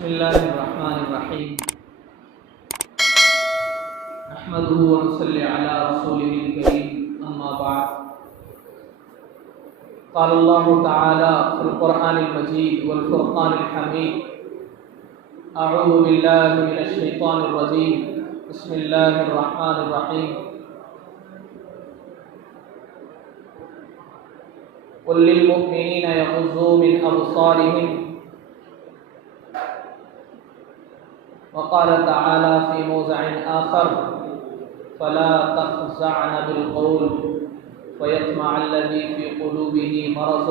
بسم الله الرحمن الرحيم. نحمده ونصلي على رسوله الكريم. أما بعد، قال الله تعالى في القرآن المجيد والفرقان الحميد: أعوذ بالله من الشيطان الرجيم. بسم الله الرحمن الرحيم. قل للمؤمنين يغضوا من أبصارهم. وقال تعالى في موضع آخر: فلا تخزعن بالقول فيطمع الذي في قلوبه مرض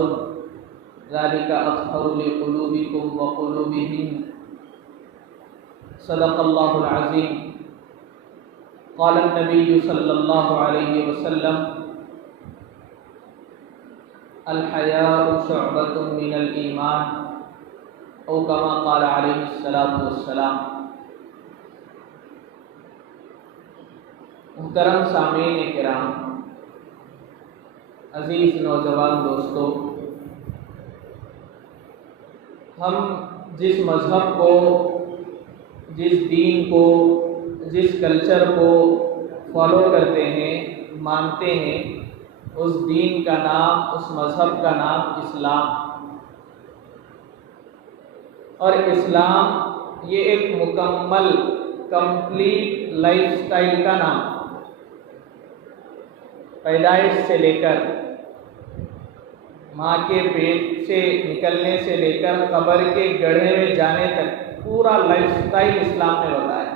ذلك أطهر لقلوبكم وقلوبهم. صدق الله العظيم. قال النبي صلى الله عليه وسلم: الحياء شعبة من الإيمان، او كما قال علیہ الصلوۃ والسلام. محترم سامعین کرام، عزیز نوجوان دوستو، ہم جس مذہب کو، جس دین کو، جس کلچر کو فالو کرتے ہیں، مانتے ہیں، اس دین کا نام، اس مذہب کا نام اسلام. اور اسلام یہ ایک مکمل کمپلیٹ لائف سٹائل کا نام. پیدائش سے لے کر، ماں کے پیٹ سے نکلنے سے لے کر قبر کے گڑھے میں جانے تک پورا لائف سٹائل اسلام نے بتایا.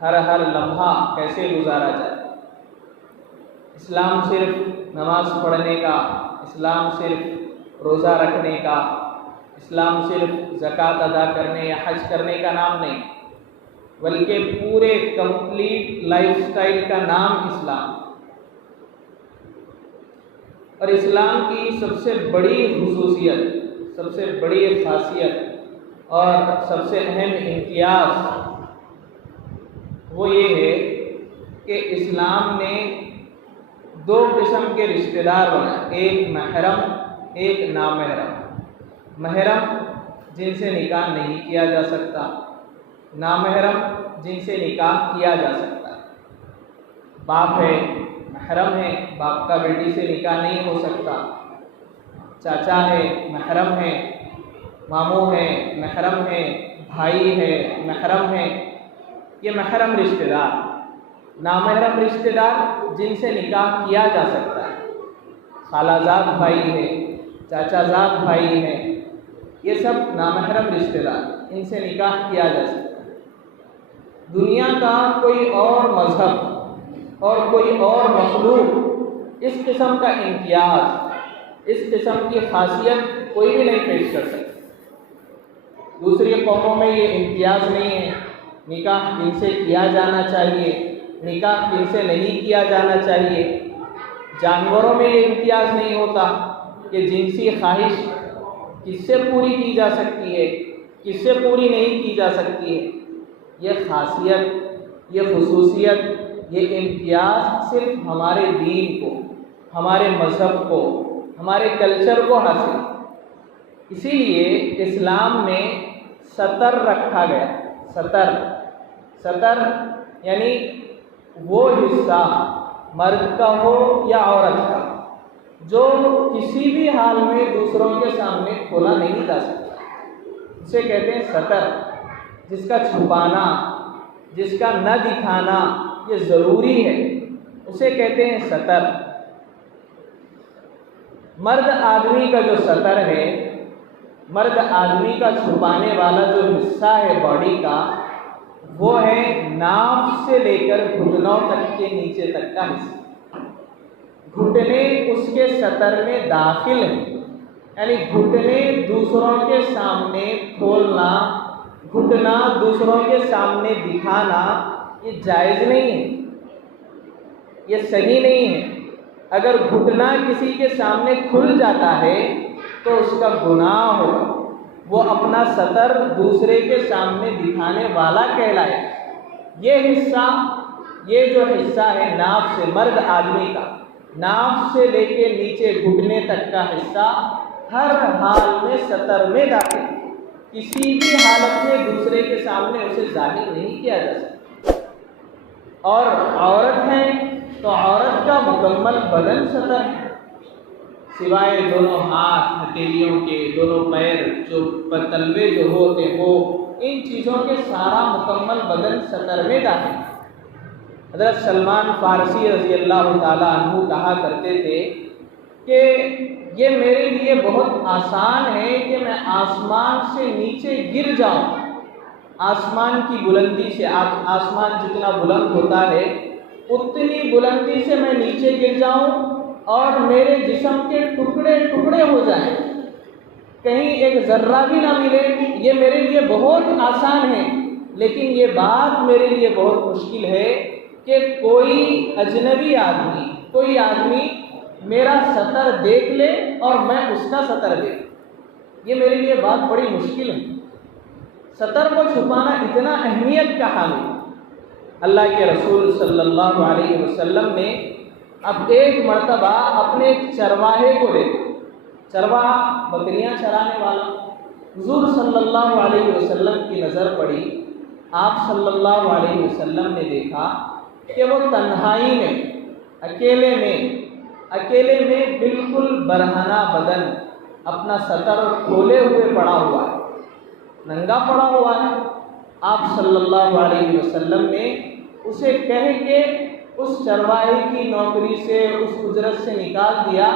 ہر لمحہ کیسے گزارا جائے. اسلام صرف نماز پڑھنے کا، اسلام صرف روزہ رکھنے کا، اسلام صرف زکوٰۃ ادا کرنے یا حج کرنے کا نام نہیں، بلکہ پورے کمپلیٹ لائف سٹائل کا نام اسلام. اور اسلام کی سب سے بڑی خصوصیت، سب سے بڑی خاصیت اور سب سے اہم امتیاز وہ یہ ہے کہ اسلام نے دو قسم کے رشتہ دار بنائے: ایک محرم، ایک نامحرم. محرم جن سے نکاح نہیں کیا جا سکتا، نامحرم جن سے نکاح کیا جا سکتا. باپ ہے، محرم ہے، باپ کا بیٹی سے نکاح نہیں ہو سکتا. چاچا ہے، محرم ہے، ماموں ہے، محرم ہے، بھائی ہے، محرم ہے. یہ محرم رشتہ دار. نامحرم رشتہ دار جن سے نکاح کیا جا سکتا ہے: خالہ زاد بھائی ہے، چاچا زاد بھائی ہے. یہ سب نامحرم رشتہ دار، ان سے نکاح کیا جا سکتا ہے. دنیا کا کوئی اور مذہب اور کوئی اور مخلوق اس قسم کا امتیاز، اس قسم کی خاصیت کوئی بھی نہیں پیش کر سکتا. دوسری قوموں میں یہ امتیاز نہیں ہے. نکاح کن سے کیا جانا چاہیے، نکاح کن سے نہیں کیا جانا چاہیے. جانوروں میں یہ امتیاز نہیں ہوتا کہ جنسی خواہش کس سے پوری کی جا سکتی ہے، کس سے پوری نہیں کی جا سکتی ہے. یہ خاصیت، یہ خصوصیت، یہ امتیاز صرف ہمارے دین کو، ہمارے مذہب کو، ہمارے کلچر کو حاصل. اسی لیے اسلام میں ستر رکھا گیا. ستر یعنی وہ حصہ مرد کا ہو یا عورت کا جو کسی بھی حال میں دوسروں کے سامنے کھولا نہیں جا سکتا. اسے کہتے ہیں ستر. جس کا چھپانا، جس کا نہ دکھانا یہ ضروری ہے، اسے کہتے ہیں ستر. مرد آدمی کا جو ستر ہے، مرد آدمی کا چھپانے والا جو حصہ ہے باڈی کا، وہ ہے ناف سے لے کر گھٹنوں تک کے نیچے تک کا حصہ. گھٹنے اس کے ستر میں داخل ہیں. یعنی گھٹنے دوسروں کے سامنے کھولنا، گھٹنا دوسروں کے سامنے دکھانا یہ جائز نہیں ہے، یہ صحیح نہیں ہے. اگر گھٹنا کسی کے سامنے کھل جاتا ہے تو اس کا گناہ ہوگا. وہ اپنا ستر دوسرے کے سامنے دکھانے والا کہلائے. یہ جو حصہ ہے ناف سے، مرد آدمی کا ناف سے لے کے نیچے گھٹنے تک کا حصہ ہر حال میں ستر میں داخل. کسی بھی حالت میں دوسرے کے سامنے اسے ظاہر نہیں کیا جا سکتا۔ اور عورت ہے تو عورت کا مکمل بدن ستر ہے، سوائے دونوں ہاتھ ہتھیلیوں کے، دونوں پیر جو تلوے جو ہوتے ہو، ان چیزوں کے سارا مکمل بدن ستر میں داخل ہے۔ حضرت سلمان فارسی رضی اللہ تعالیٰ عنہ کہا کرتے تھے کہ یہ میرے لیے بہت آسان ہے کہ میں آسمان سے نیچے گر جاؤں، آسمان کی بلندی سے، آسمان جتنا بلند ہوتا ہے اتنی بلندی سے میں نیچے گر جاؤں اور میرے جسم کے ٹکڑے ٹکڑے ہو جائیں، کہیں ایک ذرہ بھی نہ ملے، یہ میرے لیے بہت آسان ہے۔ لیکن یہ بات میرے لیے بہت مشکل ہے کہ کوئی اجنبی آدمی، کوئی آدمی میرا سطر دیکھ لے اور میں اس کا سطر دیکھ، یہ میرے لیے بات بڑی مشکل ہے۔ سطر کو چھپانا اتنا اہمیت کا حامل۔ اللہ کے رسول صلی اللہ علیہ وسلم نے اب ایک مرتبہ اپنے ایک چرواہے کو دیکھا، چرواہا بکریاں چرانے والا، حضور صلی اللہ علیہ وسلم کی نظر پڑی، آپ صلی اللہ علیہ وسلم نے دیکھا کہ وہ تنہائی میں، اکیلے میں بالکل برہنہ بدن اپنا سطر کھولے ہوئے پڑا ہوا ہے، ننگا پڑا ہوا ہے۔ آپ صلی اللہ علیہ وسلم نے اسے کہہ کے اس چرواہے کی نوکری سے، اس اجرت سے نکال دیا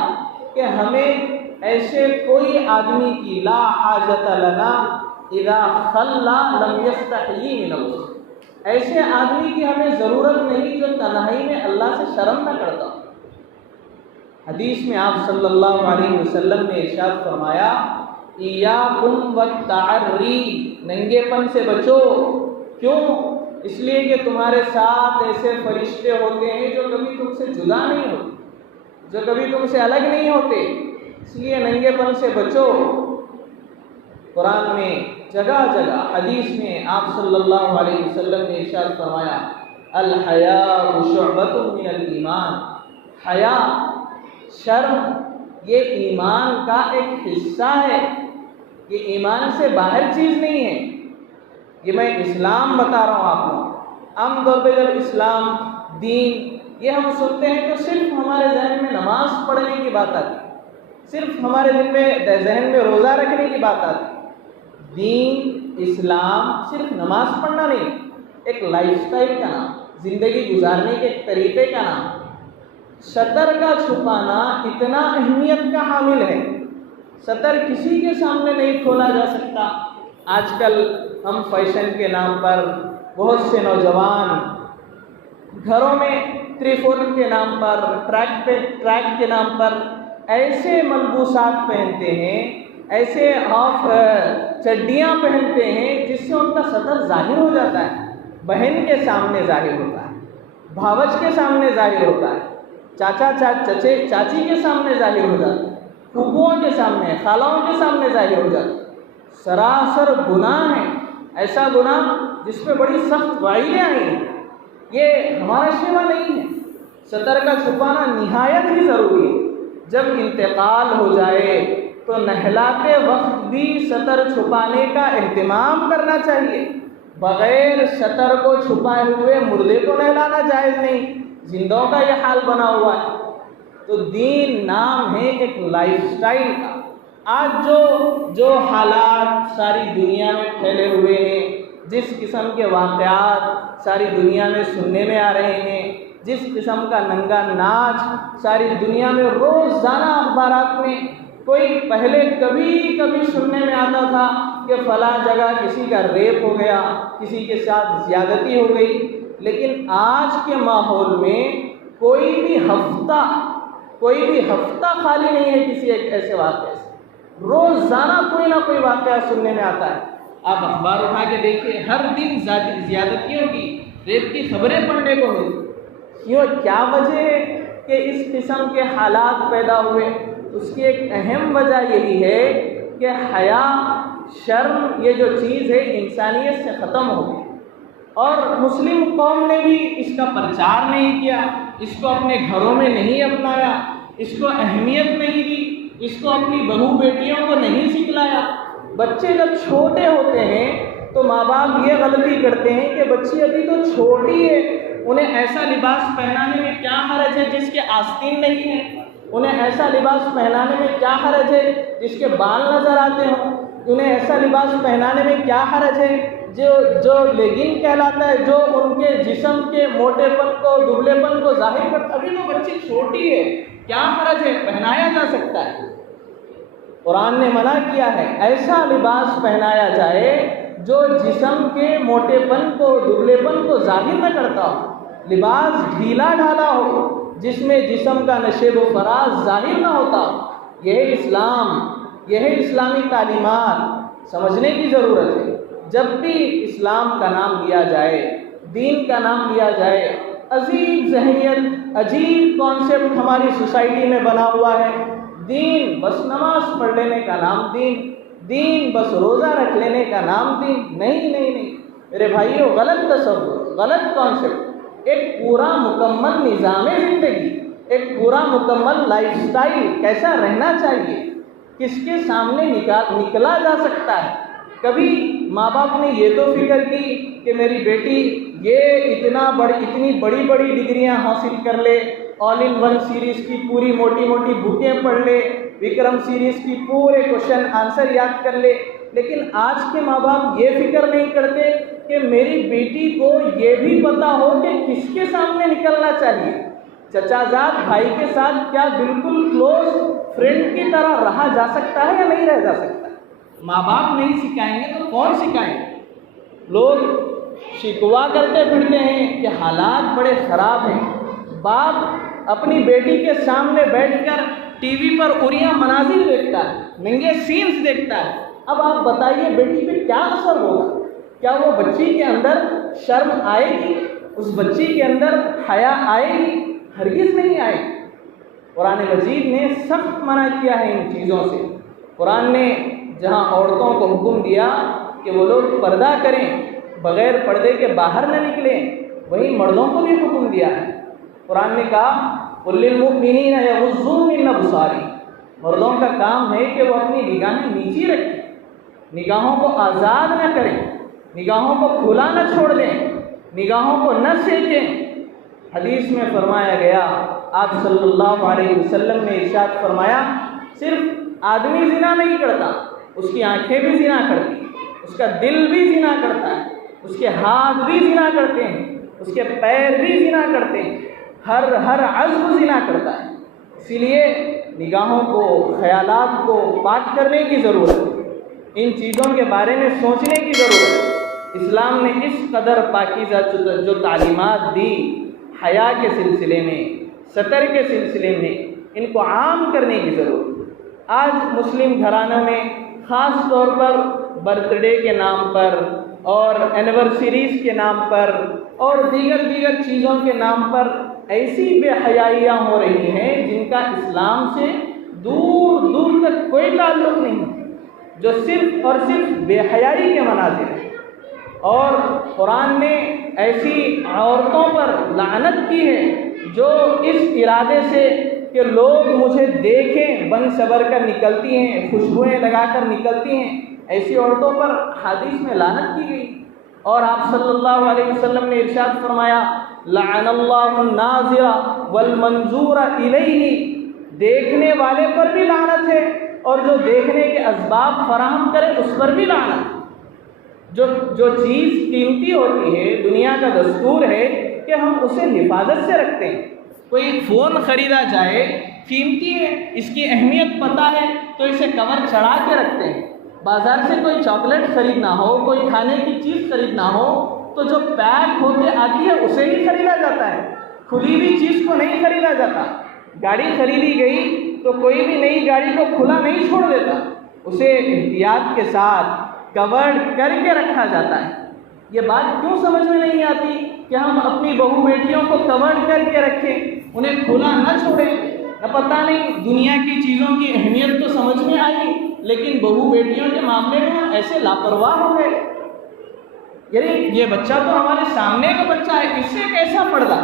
کہ ہمیں ایسے کوئی آدمی کی لا حاجت لنا اذا خلا لم یستحیی من اللہ، ایسے آدمی کی ہمیں ضرورت نہیں جو تنہائی میں اللہ سے شرم نہ کرتا۔ حدیث میں آپ صلی اللہ علیہ وسلم نے ارشاد فرمایا ایاکم والتعری، ننگے پن سے بچو۔ کیوں؟ اس لیے کہ تمہارے ساتھ ایسے فرشتے ہوتے ہیں جو کبھی تم سے جدا نہیں ہوتے، جو کبھی تم سے الگ نہیں ہوتے، اس لیے ننگے پن سے بچو۔ قرآن میں جگہ جگہ، حدیث میں آپ صلی اللہ علیہ وسلم نے ارشاد فرمایا الحیاء شعبۃ من الایمان، حیا، شرم، یہ ایمان کا ایک حصہ ہے، یہ ایمان سے باہر چیز نہیں ہے۔ یہ میں اسلام بتا رہا ہوں آپ کو۔ عام طور پہ جب اسلام، دین، یہ ہم سنتے ہیں تو صرف ہمارے ذہن میں نماز پڑھنے کی بات آتی، صرف ہمارے ذہن میں روزہ رکھنے کی بات آتی۔ دین، اسلام صرف نماز پڑھنا نہیں، ایک لائف سٹائل کا نام، زندگی گزارنے کے ایک طریقے کا نام۔ سطر کا چھپانا اتنا اہمیت کا حامل ہے، سطر کسی کے سامنے نہیں کھولا جا سکتا۔ آج کل ہم فیشن کے نام پر، بہت سے نوجوان گھروں میں تریفورم کے نام پر، ٹریک کے نام پر ایسے ملبوسات پہنتے ہیں، ایسے چڈیاں پہنتے ہیں جس سے ان کا سطر ظاہر ہو جاتا ہے، بہن کے سامنے ظاہر ہوتا ہے، بھاوج کے سامنے ظاہر ہوتا ہے، چاچی کے سامنے ظاہر ہو جاتا ہے، پھوپھوؤں کے سامنے، خالاؤں کے سامنے ظاہر ہو جاتا ہے۔ سراسر گناہ ہے، ایسا گناہ جس پہ بڑی سخت وعیدیں آئی ہیں، یہ ہمارا شیوا نہیں ہے۔ سطر کا چھپانا نہایت ہی ضروری ہے۔ جب انتقال ہو جائے تو نہلاتے وقت بھی سطر چھپانے کا اہتمام کرنا چاہیے۔ بغیر سطر کو چھپائے ہوئے مردے کو نہلانا جائز نہیں، زندوں کا یہ حال بنا ہوا ہے۔ تو دین نام ہے ایک لائف سٹائل کا۔ آج جو حالات ساری دنیا میں پھیلے ہوئے ہیں، جس قسم کے واقعات ساری دنیا میں سننے میں آ رہے ہیں، جس قسم کا ننگا ناچ ساری دنیا میں روزانہ اخبارات میں، کوئی پہلے کبھی سننے میں آتا تھا کہ فلاں جگہ کسی کا ریپ ہو گیا، کسی کے ساتھ زیادتی ہو گئی، لیکن آج کے ماحول میں کوئی بھی ہفتہ خالی نہیں ہے کسی ایک ایسے واقعے سے، روزانہ کوئی نہ کوئی واقعہ سننے میں آتا ہے۔ آپ اخبار اٹھا کے دیکھیے، ہر دن زیادتیوں کی، ریپ کی خبریں پڑھنے کو ملتی۔ کیا وجہ ہے کہ اس قسم کے حالات پیدا ہوئے؟ اس کی ایک اہم وجہ یہی ہے کہ حیا، شرم، یہ جو چیز ہے انسانیت سے ختم ہو گئی، اور مسلم قوم نے بھی اس کا پرچار نہیں کیا، اس کو اپنے گھروں میں نہیں اپنایا، اس کو اہمیت نہیں دی، اس کو اپنی بہو بیٹیوں کو نہیں سکھلایا۔ بچے جب چھوٹے ہوتے ہیں تو ماں باپ یہ غلطی کرتے ہیں کہ بچی ابھی تو چھوٹی ہے، انہیں ایسا لباس پہنانے میں کیا حرج ہے جس کے آستین نہیں ہے، انہیں ایسا لباس پہنانے میں کیا حرج ہے جس کے بال نظر آتے ہوں، انہیں ایسا لباس پہنانے میں کیا حرج ہے جو لیگنگ کہلاتا ہے، جو ان کے جسم کے موٹے پن کو، دبلے پن کو ظاہر کرتا ہے۔ ابھی تو بچی چھوٹی ہے، کیا حرج ہے، پہنایا جا سکتا ہے۔ قرآن نے منع کیا ہے ایسا لباس پہنایا جائے جو جسم کے موٹے پن کو، دبلے پن کو ظاہر نہ کرتا ہو، لباس ڈھیلا ڈھالا ہو جس میں جسم کا نشیب و فراز ظاہر نہ ہوتا ہو۔ یہ ہے اسلام، یہ ہے اسلامی تعلیمات، سمجھنے کی ضرورت ہے۔ جب بھی اسلام کا نام لیا جائے، دین کا نام لیا جائے، عجیب ذہنیت، عجیب کانسیپٹ ہماری سوسائٹی میں بنا ہوا ہے۔ دین بس نماز پڑھ لینے کا نام دین بس روزہ رکھ لینے کا نام دین، نہیں میرے بھائیو، غلط تصور، غلط کانسیپٹ۔ ایک پورا مکمل نظام زندگی، ایک پورا مکمل لائف سٹائل کیسا رہنا چاہیے، کس کے سامنے نکلا جا سکتا ہے۔ کبھی ماں باپ نے یہ تو فکر کی کہ میری بیٹی یہ اتنی بڑی ڈگریاں حاصل کر لے، آل ان ون سیریز کی پوری موٹی بکیں پڑھ لے، وکرم سیریز کی پورے کوشچن آنسر یاد کر لے، لیکن آج کے ماں باپ یہ فکر نہیں کرتے کہ میری بیٹی کو یہ بھی پتا ہو کہ کس کے سامنے نکلنا چاہیے، چچا زاد بھائی کے ساتھ کیا بالکل کلوز فرینڈ کی طرح رہا جا سکتا ہے یا نہیں رہ جا سکتا۔ ماں باپ نہیں سکھائیں گے تو کون سکھائیں گے؟ لوگ شکوا کرتے پھرتے ہیں کہ حالات بڑے خراب ہیں، باپ اپنی بیٹی کے سامنے بیٹھ کر ٹی وی پر اریاں مناظر دیکھتا ہے، ننگے سینس دیکھتا ہے۔ اب آپ بتائیے بیٹی پہ کیا اثر ہوگا؟ کیا وہ بچی کے اندر شرم آئے گی؟ اس بچی کے اندر حیا آئے گی؟ ہرگز نہیں آئے گی۔ قرآن مجید نے سخت منع کیا ہے ان چیزوں سے۔ قرآن نے جہاں عورتوں کو حکم دیا کہ وہ لوگ پردہ کریں، بغیر پردے کے باہر نہ نکلیں، وہیں مردوں کو بھی حکم دیا ہے۔ قرآن نے کہا قُل لِّلْمُؤْمِنِينَ يَغُضُّوا مِنْ أَبْصَارِهِمْ، مردوں کا کام ہے کہ وہ اپنی نگاہیں نیچی رکھیں، نگاہوں کو آزاد نہ کریں، نگاہوں کو کھلا نہ چھوڑ دیں، نگاہوں کو نہ سینچیں۔ حدیث میں فرمایا گیا، آپ صلی اللہ علیہ وسلم نے ارشاد فرمایا، صرف آدمی زنا نہیں کرتا، اس کی آنکھیں بھی زنا کرتی ہیں، اس کا دل بھی زنا کرتا ہے، اس کے ہاتھ بھی زنا کرتے ہیں، اس کے پیر بھی زنا کرتے ہیں، ہر عضو زنا کرتا ہے۔ اسی لیے نگاہوں کو، خیالات کو پاک کرنے کی ضرورت ہے، ان چیزوں کے بارے میں سوچنے کی ضرورت ہے۔ اسلام نے اس قدر پاکیزہ جو تعلیمات دی حیا کے سلسلے میں، ستر کے سلسلے میں، ان کو عام کرنے کی ضرورت ہے۔ آج مسلم گھرانوں میں خاص طور پر برتھ ڈے کے نام پر اور اینیورسریز کے نام پر اور دیگر چیزوں کے نام پر ایسی بے حیائیاں ہو رہی ہیں جن کا اسلام سے دور دور تک کوئی تعلق نہیں، جو صرف اور صرف بے حیائی کے مناظر ہیں۔ اور قرآن نے ایسی عورتوں پر لعنت کی ہے جو اس ارادے سے کہ لوگ مجھے دیکھیں بن صبر کر نکلتی ہیں، خوشبوئیں لگا کر نکلتی ہیں، ایسی عورتوں پر حدیث میں لعنت کی گئی۔ اور آپ صلی اللہ علیہ وسلم نے ارشاد فرمایا، لعن اللہ الناظر والمنظور الیہ، دیکھنے والے پر بھی لعنت ہے اور جو دیکھنے کے اسباب فراہم کرے اس پر بھی لعنت ہے۔ جو چیز قیمتی ہوتی ہے، دنیا کا دستور ہے کہ ہم اسے حفاظت سے رکھتے ہیں۔ کوئی فون خریدا جائے، قیمتی ہے، اس کی اہمیت پتہ ہے تو اسے کور چڑھا کے رکھتے ہیں۔ بازار سے کوئی چاکلیٹ خریدنا ہو، کوئی کھانے کی چیز خریدنا ہو تو جو پیک ہو کے آتی ہے اسے ہی خریدا جاتا ہے، کھلی ہوئی چیز کو نہیں خریدا جاتا۔ گاڑی خریدی گئی تو کوئی بھی نئی گاڑی کو کھلا نہیں چھوڑ دیتا، اسے احتیاط کے ساتھ کورڈ کر کے رکھا جاتا ہے۔ یہ بات کیوں سمجھ میں نہیں آتی کہ ہم اپنی بہو بیٹیوں کو کورڈ کر کے رکھیں، انہیں کھلا نہ چھوڑیں؟ نہ پتہ نہیں دنیا کی چیزوں کی اہمیت تو سمجھ میں آئی، لیکن بہو بیٹیوں کے معاملے میں ہم ایسے لاپرواہ ہو گئے۔ یعنی یہ بچہ تو ہمارے سامنے کا بچہ ہے، اس سے کیسا پردہ؟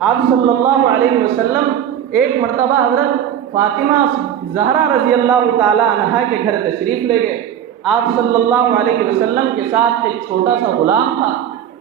آپ صلی اللہ علیہ وسلم ایک مرتبہ حضرت فاطمہ زہرا رضی اللہ تعالی عنہا کے گھر تشریف لے گئے۔ آپ صلی اللہ علیہ وسلم کے ساتھ ایک چھوٹا سا غلام تھا۔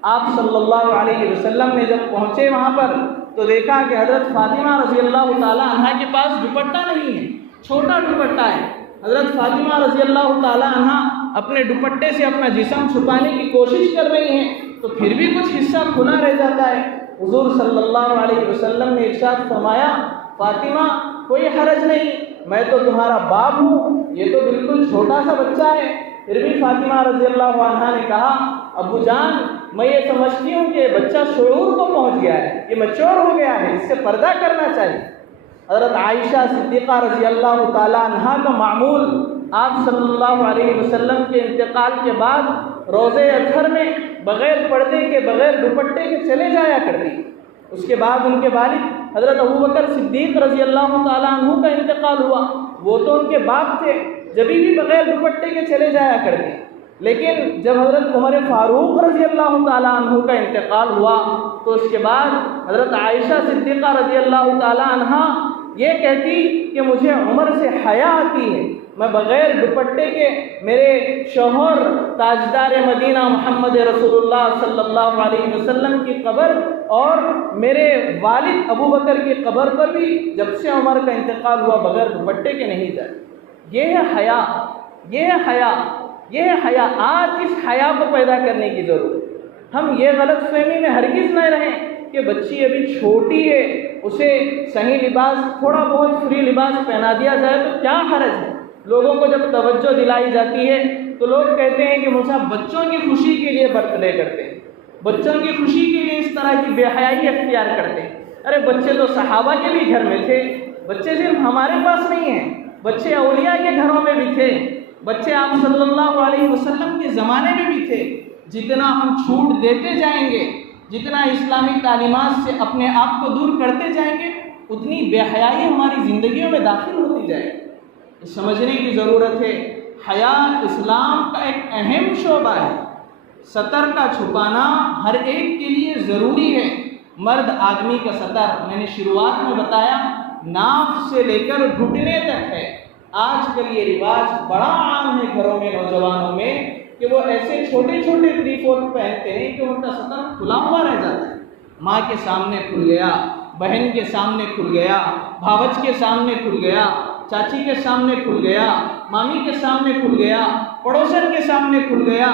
آپ صلی اللہ علیہ وسلم نے جب پہنچے وہاں پر تو دیکھا کہ حضرت فاطمہ رضی اللہ تعالیٰ عنہ کے پاس دوپٹہ نہیں ہے، چھوٹا دوپٹہ ہے۔ حضرت فاطمہ رضی اللہ تعالیٰ عنہ اپنے دوپٹے سے اپنا جسم چھپانے کی کوشش کر رہی ہیں تو پھر بھی کچھ حصہ کھلا رہ جاتا ہے۔ حضور صلی اللہ علیہ وسلم نے ارشاد فرمایا، فاطمہ کوئی حرج نہیں، میں تو تمہارا باپ ہوں، یہ تو بالکل چھوٹا سا بچہ ہے۔ پھر بھی فاطمہ رضی اللہ عنہا نے کہا، ابو جان میں یہ سمجھتی ہوں کہ بچہ شعور کو پہنچ گیا ہے، یہ میچور ہو گیا ہے، اس سے پردہ کرنا چاہیے۔ حضرت عائشہ صدیقہ رضی اللہ تعالیٰ عنہا کا معمول آپ صلی اللہ علیہ وسلم کے انتقال کے بعد روضے اطہر میں بغیر پردے کے، بغیر دوپٹے کے چلے جایا کرتی۔ اس کے بعد ان کے والد حضرت ابوبکر صدیق رضی اللہ تعالیٰ عنہ کا انتقال ہوا، وہ تو ان کے باپ تھے، جبھی بھی بغیر دوپٹے کے چلے جایا کرتے۔ لیکن جب حضرت عمر فاروق رضی اللہ تعالیٰ عنہ کا انتقال ہوا تو اس کے بعد حضرت عائشہ صدیقہ رضی اللہ تعالیٰ عنہ یہ کہتی کہ مجھے عمر سے حیا آتی ہے، میں بغیر دوپٹے کے میرے شوہر تاجدار مدینہ محمد رسول اللہ صلی اللہ علیہ وسلم کی قبر اور میرے والد ابوبکر کی قبر پر بھی جب سے عمر کا انتقال ہوا بغیر دوپٹے کے نہیں جائے۔ یہ ہے حیا، یہ ہے حیا، یہ ہے حیا۔ آج اس حیا کو پیدا کرنے کی ضرورت۔ ہم یہ غلط فہمی میں ہرگز نہ رہیں کہ بچی ابھی چھوٹی ہے، اسے صحیح لباس، تھوڑا بہت فری لباس پہنا دیا جائے تو کیا حرج ہے۔ لوگوں کو جب توجہ دلائی جاتی ہے تو لوگ کہتے ہیں کہ مجھے بچوں کی خوشی کے لیے برتھ ڈے کرتے ہیں، بچوں کی خوشی کے لیے اس طرح کی بے حیائی اختیار کرتے ہیں۔ ارے بچے تو صحابہ کے بھی گھر میں تھے، بچے صرف ہمارے پاس نہیں ہیں، بچے اولیاء کے گھروں میں بھی تھے، بچے آپ صلی اللہ علیہ وسلم کے زمانے میں بھی تھے۔ جتنا ہم چھوٹ دیتے جائیں گے، جتنا اسلامی تعلیمات سے اپنے آپ کو دور کرتے جائیں گے، اتنی بے حیائی ہماری زندگیوں میں داخل ہوتی جائے گی۔ سمجھنے کی ضرورت ہے، حیا اسلام کا ایک اہم شعبہ ہے۔ ستر کا چھپانا ہر ایک کے لیے ضروری ہے۔ مرد آدمی کا ستر میں نے شروعات میں بتایا ناف سے لے کر گھٹنے تک ہے۔ آج کل یہ رواج بڑا عام ہے گھروں میں، نوجوانوں میں، کہ وہ ایسے چھوٹے چھوٹے 3/4 پہنتے ہیں کہ ان کا ستر کھلا ہوا رہ جاتا ہے۔ ماں کے سامنے کھل گیا، بہن کے سامنے کھل گیا، بھاوج کے سامنے کھل گیا، چاچی کے سامنے کھل گیا، مامی کے سامنے کھل گیا، پڑوسن کے سامنے کھل گیا۔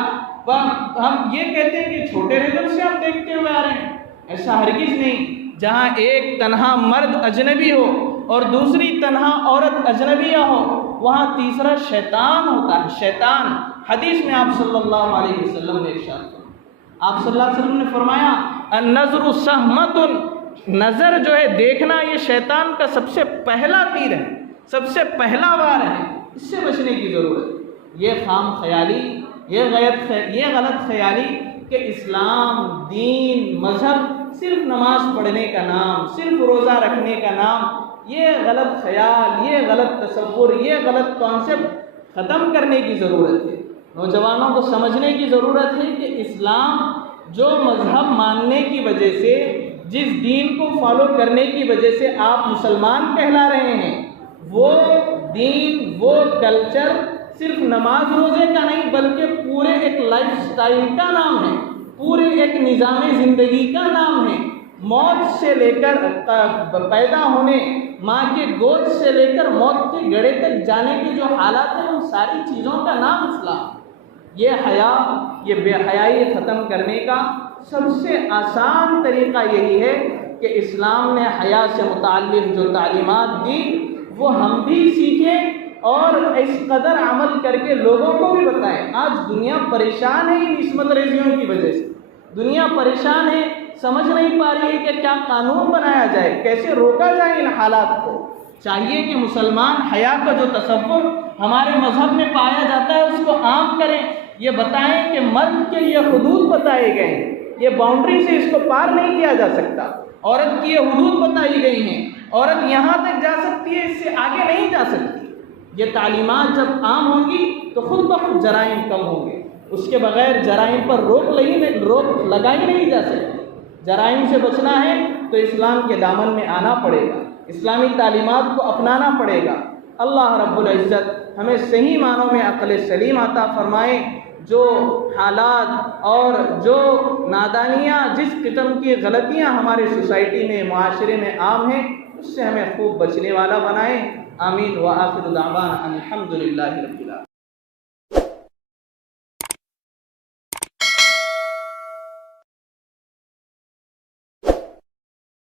ہم یہ کہتے ہیں کہ چھوٹے رجل سے ہم دیکھتے ہوئے آ رہے ہیں، ایسا ہرگز نہیں۔ جہاں ایک تنہا مرد اجنبی ہو اور دوسری تنہا عورت اجنبیہ ہو، وہاں تیسرا شیطان ہوتا ہے، شیطان۔ حدیث میں آپ صلی اللہ علیہ وسلم نے ارشاد فرمایا، آپ صلی اللہ علیہ وسلم نے فرمایا النظر سہمۃ، نظر جو ہے دیکھنا، یہ شیطان کا سب سے پہلا تیر ہے، سب سے پہلا وار ہے، اس سے بچنے کی ضرورت ہے۔ یہ خام خیالی، یہ غلط خیالی کہ اسلام، دین، مذہب صرف نماز پڑھنے کا نام، صرف روزہ رکھنے کا نام، یہ غلط خیال، یہ غلط تصور، یہ غلط کانسیپٹ ختم کرنے کی ضرورت ہے۔ نوجوانوں کو سمجھنے کی ضرورت ہے کہ اسلام جو مذہب ماننے کی وجہ سے، جس دین کو فالو کرنے کی وجہ سے آپ مسلمان کہلا رہے ہیں، وہ دین، وہ کلچر صرف نماز روزے کا نہیں بلکہ پورے ایک لائف سٹائل کا نام ہے، پورے ایک نظام زندگی کا نام ہے۔ موت سے لے کر پیدا ہونے، ماں کے گود سے لے کر موت کے گڑھے تک جانے کے جو حالات ہیں، ان ساری چیزوں کا نام اسلام۔ یہ حیا، یہ بے حیائی ختم کرنے کا سب سے آسان طریقہ یہی ہے کہ اسلام نے حیا سے متعلق جو تعلیمات دی وہ ہم بھی سیکھیں اور اس قدر عمل کر کے لوگوں کو بھی بتائیں۔ آج دنیا پریشان ہے ان عصمت ریزیوں کی وجہ سے، دنیا پریشان ہے، سمجھ نہیں پا رہی ہے کہ کیا قانون بنایا جائے، کیسے روکا جائے ان حالات کو۔ چاہیے کہ مسلمان حیا کا جو تصور ہمارے مذہب میں پایا جاتا ہے اس کو عام کریں، یہ بتائیں کہ مرد کے یہ حدود بتائے گئے ہیں، یہ باؤنڈری سے اس کو پار نہیں کیا جا سکتا، عورت کی یہ حدود بتائی گئی ہیں، عورت یہاں تک جا سکتی ہے، اس سے آگے نہیں جا سکتی۔ یہ تعلیمات جب عام ہوں گی تو خود بخود جرائم کم ہوں گے، اس کے بغیر جرائم پر روک لگائی نہیں جا سکتی۔ جرائم سے بچنا ہے تو اسلام کے دامن میں آنا پڑے گا، اسلامی تعلیمات کو اپنانا پڑے گا۔ اللہ رب العزت ہمیں صحیح معنوں میں عقل سلیم عطا فرمائے، جو حالات اور جو نادانیاں، جس قسم کی غلطیاں ہمارے سوسائٹی میں، معاشرے میں عام ہیں، اس سے ہمیں خوب بچنے والا بنائے۔ آمین۔ وآخر دعوانا الحمد للہ رب العالمین۔